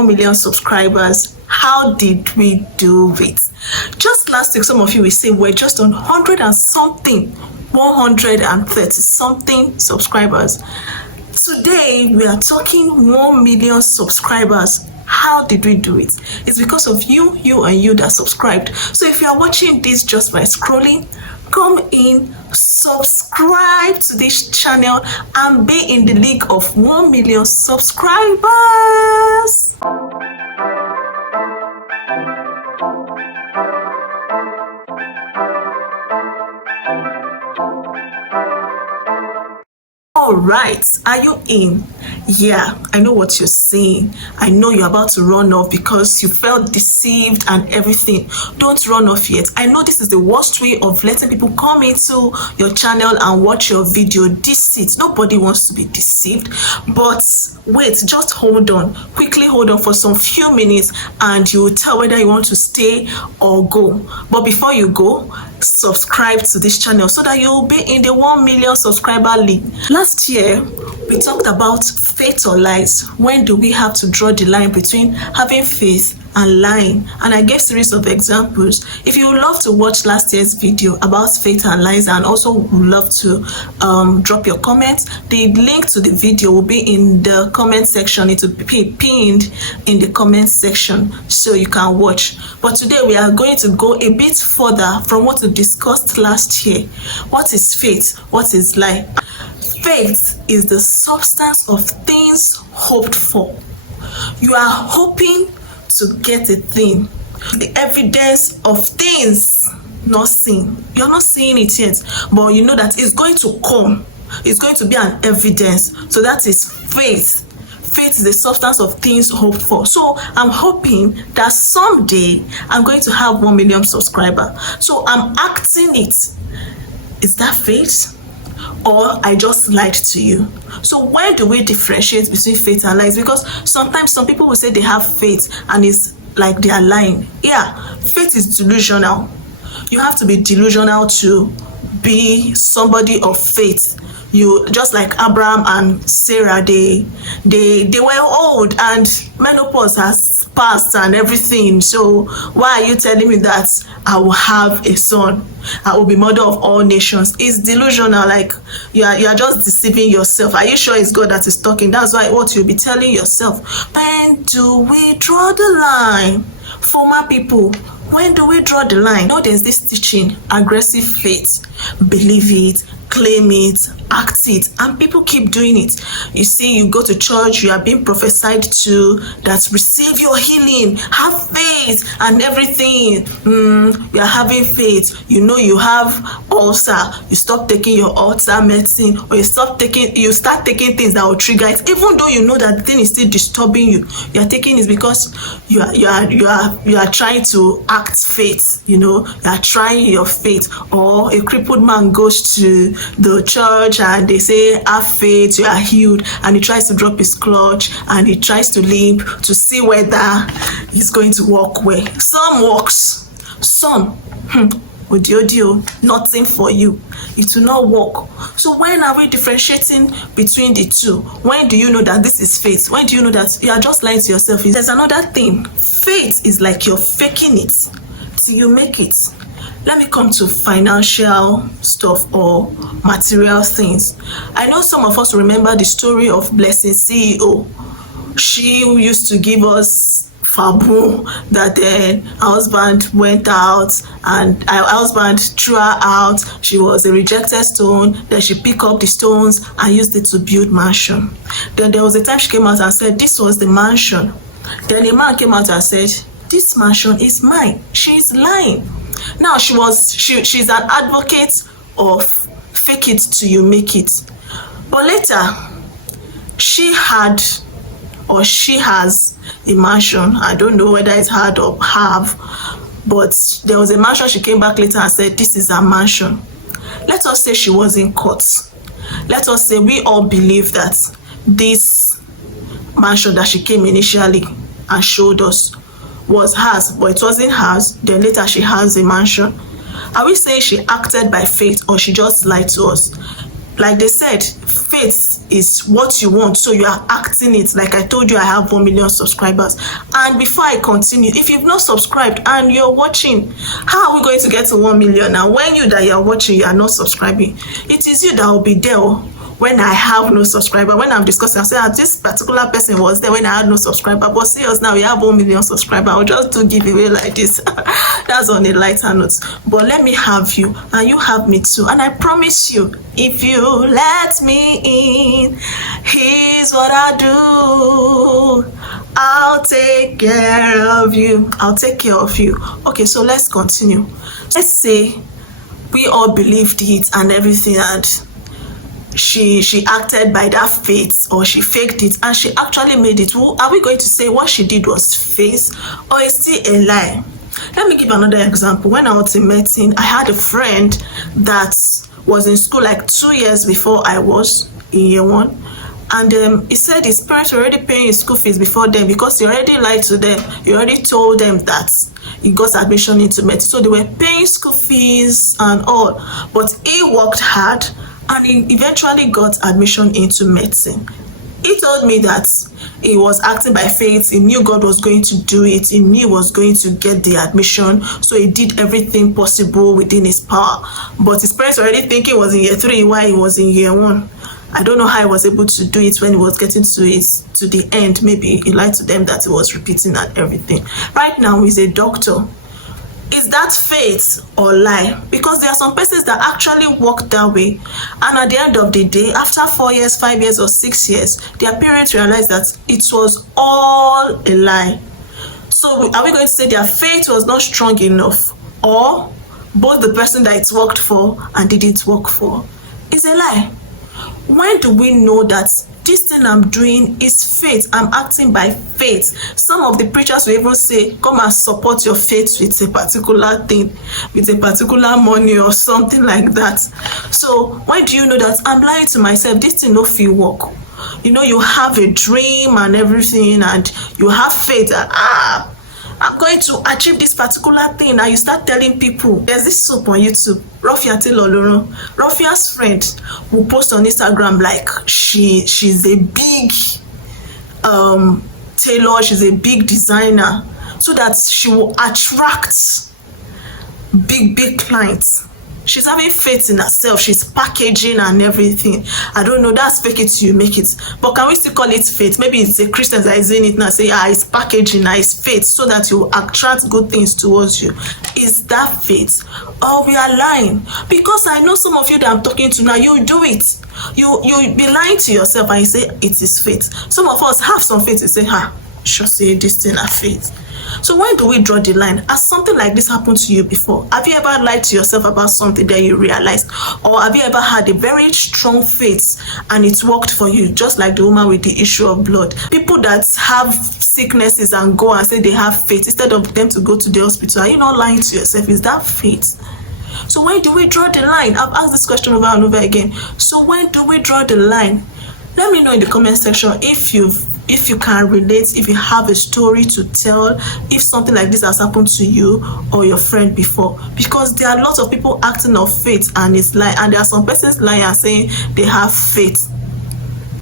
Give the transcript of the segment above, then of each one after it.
1 million subscribers. How did we do it? Just last week, some of you will say we're just on 100 and something, 130 something subscribers. Today, we are talking 1 million subscribers. How did we do it? It's because of you and you that subscribed. So if you are watching this just by scrolling, come in, subscribe to this channel and be in the league of 1 million subscribers. All right, are you in? Yeah, I know what you're saying. I know you're about to run off because you felt deceived and everything. Don't run off yet. I know this is the worst way of letting people come into your channel and watch your video. Deceit. Nobody wants to be deceived. But wait, just hold on. Quickly hold on for some few minutes and you will tell whether you want to stay or go. But before you go, subscribe to this channel so that you'll be in the 1 million subscriber league. Last year, we talked about faith or lies. When do we have to draw the line between having faith and lying? And I gave series of examples. If you would love to watch last year's video about faith and lies and also would love to drop your comments, the link to the video will be in the comment section. It will be pinned in the comment section so you can watch. But today we are going to go a bit further from what we discussed last year. What is faith? What is lie? Faith is the substance of things hoped for. You are hoping to get a thing, the evidence of things not seen. You're not seeing it yet, but you know that it's going to come. It's going to be an evidence. So that is faith. Faith is the substance of things hoped for. So I'm hoping that someday I'm going to have 1 million subscribers. So I'm acting it. Is that faith? Or I just lied to you? So where do we differentiate between faith and lies? Because sometimes some people will say they have faith and it's like they are lying. Yeah, faith is delusional. You have to be delusional to be somebody of faith. You just like Abraham and Sarah, they were old and menopause has passed and everything. So why are you telling me that I will have a son? I will be mother of all nations. It's delusional. Like you are just deceiving yourself. Are you sure it's God that is talking? That's why what you'll be telling yourself. When do we draw the line? Former people, when do we draw the line? No, there's this teaching, aggressive faith. Believe it, claim it, act it, and people keep doing it. You see, you go to church, you are being prophesied to that receive your healing, have faith and everything. You are having faith. You know you have ulcer. You stop taking your ulcer medicine, or you start taking things that will trigger it, even though you know that the thing is still disturbing you. You are taking it because you are trying to act faith. You know, you are trying your faith. Or a crippled man goes to the church and they say have faith, you are healed, and he tries to drop his clutch and he tries to limp to see whether he's going to walk well. Some walks, some audio, nothing for you. It will not work. So when are we differentiating between the two? When do you know that this is faith? When do you know that you are just lying to yourself? There's another thing. Faith is like you're faking it till you make it. Let me come to financial stuff or material things. I know some of us remember the story of Blessing CEO. She used to give us fabu that her husband went out and her husband threw her out. She was a rejected stone. Then she picked up the stones and used it to build mansion. Then there was a time she came out and said this was the mansion. Then a man came out and said this mansion is mine. She is lying. Now she's an advocate of fake it till you make it. But later she has a mansion. I don't know whether it's had or have, but there was a mansion. She came back later and said this is her mansion. Let us say she was in court. Let us say we all believe that this mansion that she came initially and showed us was hers, but it wasn't hers. Then later she has a mansion. Are we saying she acted by faith or she just lied to us? Like they said, faith is what you want, so you are acting it. Like I told you, I have 1 million subscribers. And before I continue, if you've not subscribed and you're watching, how are we going to get to 1 million now when you that you're watching, you are not subscribing? It is you that will be there when I have no subscriber. When I'm discussing, I say, this particular person was there when I had no subscriber, but see us now, we have 1 million subscribers. I'll just do giveaway like this. That's on a lighter note. But let me have you, and you have me too. And I promise you, if you let me in, here's what I do. I'll take care of you. I'll take care of you. Okay, so let's continue. Let's say we all believed it and everything, and she acted by that faith, or she faked it and she actually made it. Are we going to say what she did was faith, or is still a lie? Let me give another example. When I was in medicine, I had a friend that was in school like 2 years before I was in year 1, and he said his parents were already paying his school fees before then, because he already lied to them. He already told them that he got admission into medicine, so they were paying school fees and all, but he worked hard and he eventually got admission into medicine. He told me that he was acting by faith. He knew God was going to do it. He knew he was going to get the admission, so he did everything possible within his power. But his parents were already thinking he was in year 3 while he was in year 1. I don't know how he was able to do it when he was getting to the end. Maybe he lied to them that he was repeating and everything. Right now, he's a doctor. Is that faith or lie? Because there are some persons that actually work that way, and at the end of the day, after 4 years, 5 years, or 6 years, their parents realize that it was all a lie. So are we going to say their faith was not strong enough, or both the person that it worked for and didn't work for? It's a lie. When do we know that this thing I'm doing is faith? I'm acting by faith. Some of the preachers will even say, come and support your faith with a particular thing, with a particular money or something like that. So when do you know that I'm lying to myself? This thing no fit work. You know, you have a dream and everything, and you have faith that I'm going to achieve this particular thing, and you start telling people. There's this soap on YouTube, Rofia Teloloro. Rofia's friend will post on Instagram like she's a big tailor, she's a big designer, so that she will attract big clients. She's having faith in herself. She's packaging and everything. I don't know. That's fake it till you make it. But can we still call it faith? Maybe it's a Christian that is doing it now. Say, it's packaging, it's faith, so that you attract good things towards you. Is that faith? Or we are lying? Because I know some of you that I'm talking to now, you do it. You be lying to yourself and you say it is faith. Some of us have some faith. You say, sure say this thing are faith. So when do we draw the line? Has something like this happened to you before? Have you ever lied to yourself about something that you realized? Or have you ever had a very strong faith and it worked for you, just like the woman with the issue of blood? People that have sicknesses and go and say they have faith, instead of them to go to the hospital, are you not lying to yourself? Is that faith? So when do we draw the line? I've asked this question over and over again. So when do we draw the line? Let me know in the comment section if you can relate, if you have a story to tell, if something like this has happened to you or your friend before. Because there are lots of people acting on faith and it's lying, and there are some persons lying and saying they have faith.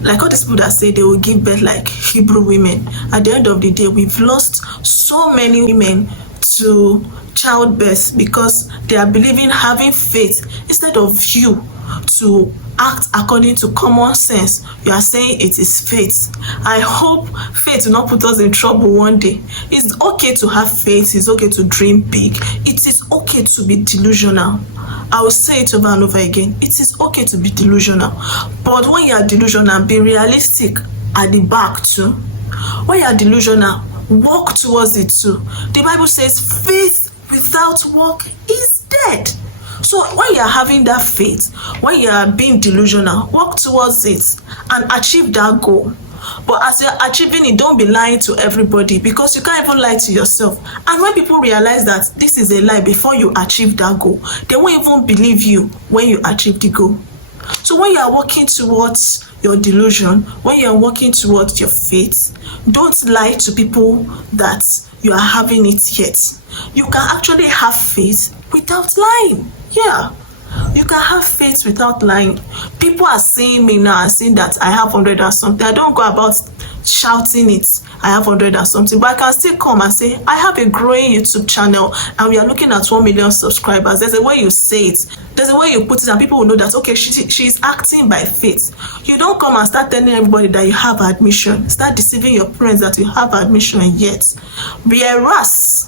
Like all these people that say they will give birth like Hebrew women. At the end of the day, we've lost so many women to childbirth because they are believing, having faith, instead of you to act according to common sense. You are saying it is faith. I hope faith will not put us in trouble one day. It's okay to have faith. It's okay to dream big. It is okay to be delusional. I will say it over and over again. It is okay to be delusional. But when you are delusional, be realistic at the back too. When you are delusional, walk towards it too. The Bible says faith without work is dead. So when you are having that faith, when you are being delusional, work towards it and achieve that goal. But as you're achieving it, don't be lying to everybody, because you can't even lie to yourself. And when people realize that this is a lie before you achieve that goal, they won't even believe you when you achieve the goal. So when you are working towards your delusion, when you are working towards your faith, don't lie to people that you are having it yet. You can actually have faith without lying. Yeah, You can have faith without lying. People are seeing me now and seeing that I have 100 and something. I don't go about shouting it, I have 100 and something, but I can still come and say I have a growing YouTube channel and we are looking at 1 million subscribers. There's a way you say it, there's a way you put it, and people will know that okay, she's acting by faith. You don't come and start telling everybody that you have admission, start deceiving your parents that you have admission yet, whereas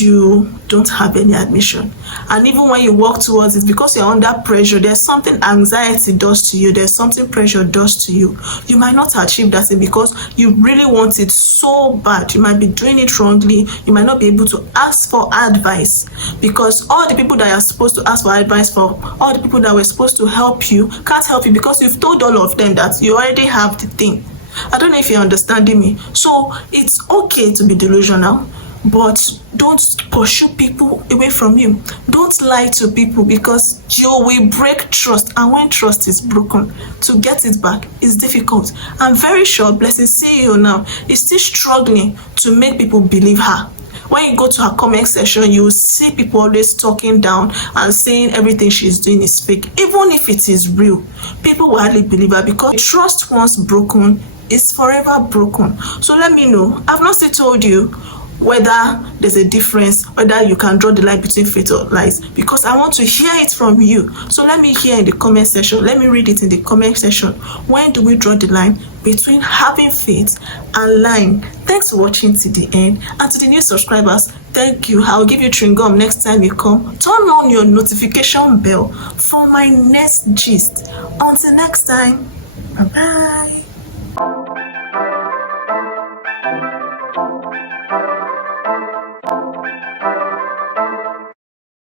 you don't have any admission. And even when you work towards it, because you're under pressure, there's something anxiety does to you, there's something pressure does to you, you might not achieve that thing because you really want it so bad. You might be doing it wrongly, you might not be able to ask for advice, because all the people that you're supposed to ask for advice for, all the people that were supposed to help you, can't help you because you've told all of them that you already have the thing. I don't know if you're understanding me. So it's okay to be delusional, but don't pursue people away from you. Don't lie to people, because you will break trust, and when trust is broken, to get it back is difficult. I'm very sure Blessing CEO now is still struggling to make people believe her. When you go to her comment section, you will see people always talking down and saying everything she's doing is fake. Even if it is real, people will hardly believe her, because trust once broken is forever broken. So let me know. I've not still told you whether there's a difference, whether you can draw the line between faith or lies, because I want to hear it from you. So let me hear in the comment section, let me read it in the comment section. When do we draw the line between having faith and lying? Thanks for watching to the end, and to the new subscribers, thank you. I'll give you chewing gum next time you come. Turn on your notification bell for my next gist. Until next time, bye bye.